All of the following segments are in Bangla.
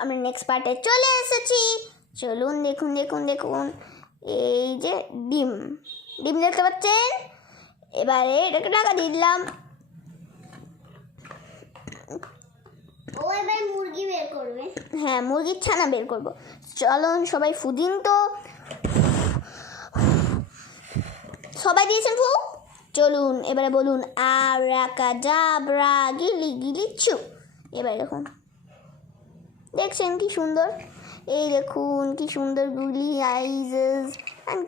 আমরা নেক্সট পার্টে চলে এসেছি। চলুন দেখুন দেখুন দেখুন, এই যে ডিম ডিম দেখতে পাচ্ছেন। এবারে এটাকে ঢাকা দিয়ে দিলাম। ও এবার মুরগি বের করবে। হ্যাঁ, মুরগির ছানা বের করব। চলুন সবাই ফুদিন তো, সবাই দিয়েছেন ফুক। চলুন এবারে বলুন আবরাকাদাবরা গিলি গিলি ছু। এবারে দেখুন, দেখছেন কি সুন্দর, এই দেখুন কি সুন্দর গুলি আইজেস অ্যান্ড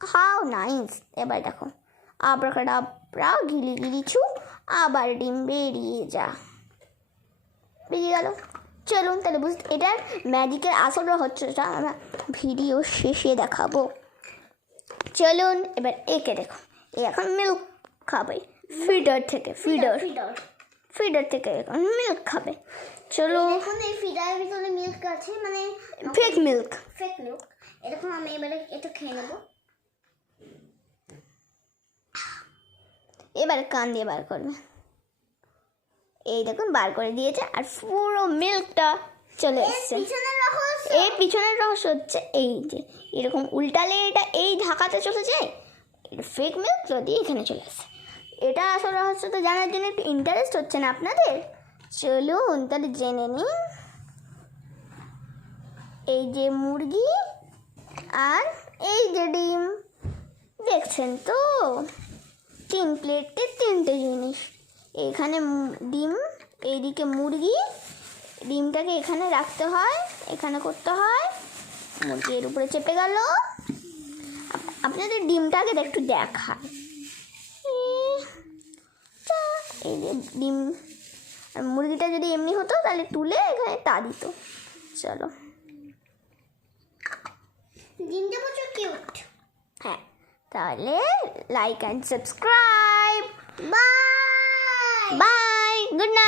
হাউ নাইস। এবার দেখো আবরাকাদাবরা গিলি গিলি ছু, আবার ডিম বেরিয়ে বেরিয়ে গেল। চলুন তাহলে বুঝতে, এটার ম্যাজিকের আসল রহস্যটা আমরা ভিডিও শেষে দেখাবো। চলুন এবার একে দেখো, এ এখন মিল্ক খাবে ফিডার থেকে, ফিডার থেকে এখন মিল্ক খাবে। চলো, এখন এই ফিডারের ভিতরে মিল্ক আছে, মানে ফেক মিল্ক। এরকম আমি এবারে এটা খেয়ে নেবো। এবার কান দিয়ে বার করবে। এই দেখুন বার করে দিয়েছে, আর পুরো মিল্কটা চলে এসছে। এই পিছনের রহস্য হচ্ছে এই যে এরকম উল্টালে এটা এই ঢাকাতে চলে যায়, এটা ফেক মিল্ক যদি এখানে চলে আসে। এটা আসল রহস্য তো জানার জন্য একটু ইন্টারেস্ট হচ্ছে না আপনাদের? চলুন তাহলে জেনে নিন। এই যে মুরগি আর এই যে ডিম, দেখছেন তো 3 প্লেটে 3টে জিনিস। এখানে ডিম, এইদিকে মুরগি, ডিমটাকে এখানে রাখতে হয়, এখানে করতে হয়, মুরগির উপরে চেপে গেল। আপনাদের ডিমটাকে একটু দেখায়, এই যে ডিম আর মুরগিটা যদি এমনি হতো তাহলে তুলে এখানে তা দিত। চলো, ডিমটা প্রচুর কিউট। হ্যাঁ, তাহলে like and subscribe. Bye bye, good night.